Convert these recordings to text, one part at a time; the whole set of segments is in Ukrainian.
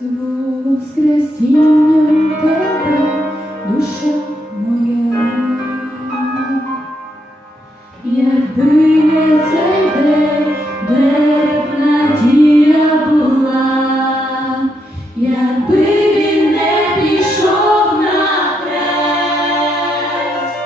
З воскресінням тебе, душа моя, якби не цей день, де була, якби він не пішов на хрест.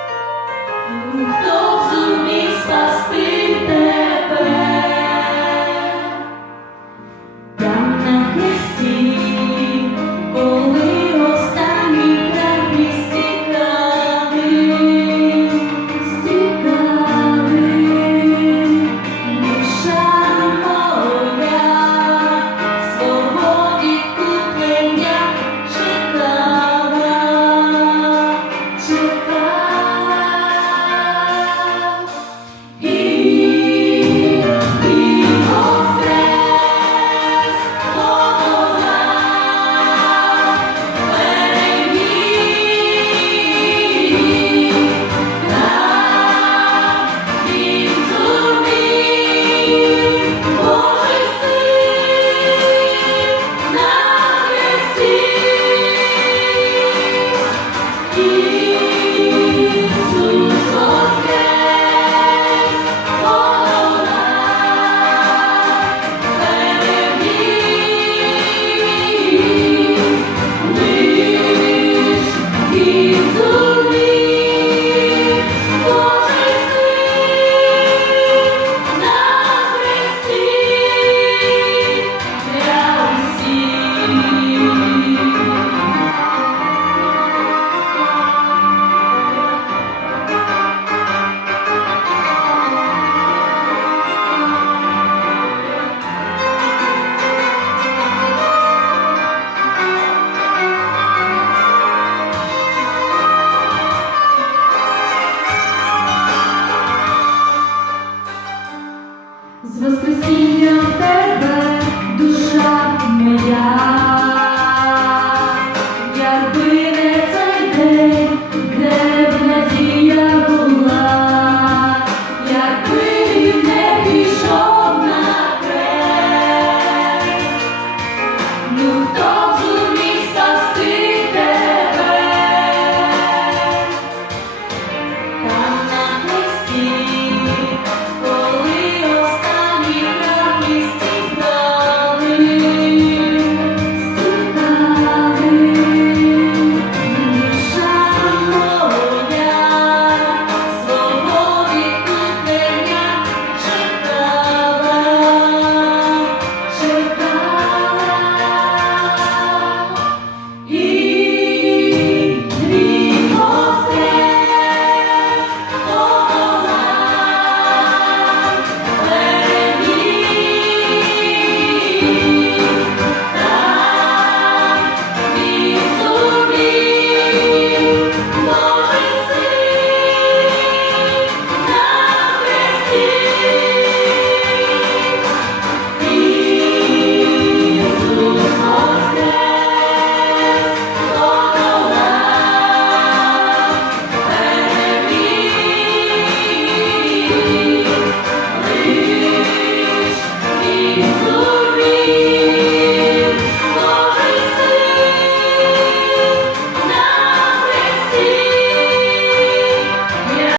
Ні. з Воскресіння.